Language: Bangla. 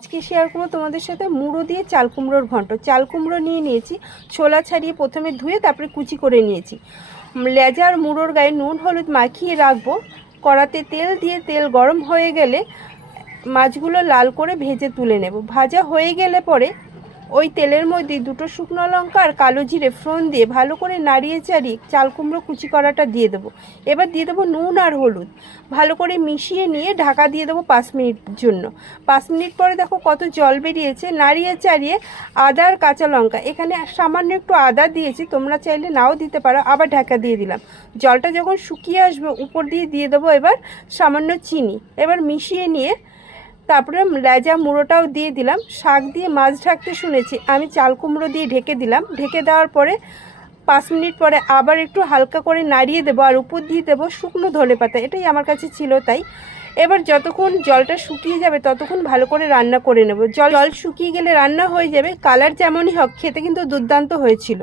আজকে শেয়ার করবো তোমাদের সাথে মুড়ো দিয়ে চাল কুমড়োর ঘন্ট। চাল কুমড়ো নিয়ে নিয়েছি, ছোলা ছাড়িয়ে প্রথমে ধুয়ে তারপরে কুচি করে নিয়েছি। লেজা আর মুড়োর গায়ে নুন হলুদ মাখিয়ে রাখবো। কড়াতে তেল দিয়ে তেল গরম হয়ে গেলে মাছগুলো লাল করে ভেজে তুলে নেব। ভাজা হয়ে গেলে পরে ওই তেলের মধ্যে দুটো শুকনো লঙ্কা আর কালো জিরে ফোড়ন দিয়ে ভালো করে নাড়িয়ে চাড়িয়ে চাল কুমড়ো কুচি করাটা দিয়ে দেবো। এবার দিয়ে দেবো নুন আর হলুদ, ভালো করে মিশিয়ে নিয়ে ঢাকা দিয়ে দেবো 5 মিনিট জন্য। 5 মিনিট পরে দেখো কত জল বেরিয়েছে। নাড়িয়ে চাড়িয়ে আদা আর কাঁচা লঙ্কা, এখানে সামান্য একটু আদা দিয়েছি, তোমরা চাইলে নাও দিতে পারো। আবার ঢাকা দিয়ে দিলাম। জলটা যখন শুকিয়ে আসবে উপর দিয়ে দেবো এবার সামান্য চিনি। এবার মিশিয়ে নিয়ে তারপরে লেজা মুড়োটাও দিয়ে দিলাম। শাক দিয়ে মাছ ঢাকতে শুনেছি, আমি চাল কুমড়ো দিয়ে ঢেকে দিলাম। ঢেকে দেওয়ার পরে 5 মিনিট পরে আবার একটু হালকা করে নাড়িয়ে দেবো আর উপর দিয়ে দেবো শুকনো ধনেপাতা। এটাই আমার কাছে ছিল তাই। এবার যতক্ষণ জলটা শুকিয়ে যাবে ততক্ষণ ভালো করে রান্না করে নেব। জল শুকিয়ে গেলে রান্না হয়ে যাবে। কালার যেমনই হোক, খেতে কিন্তু দুর্দান্ত হয়েছিল।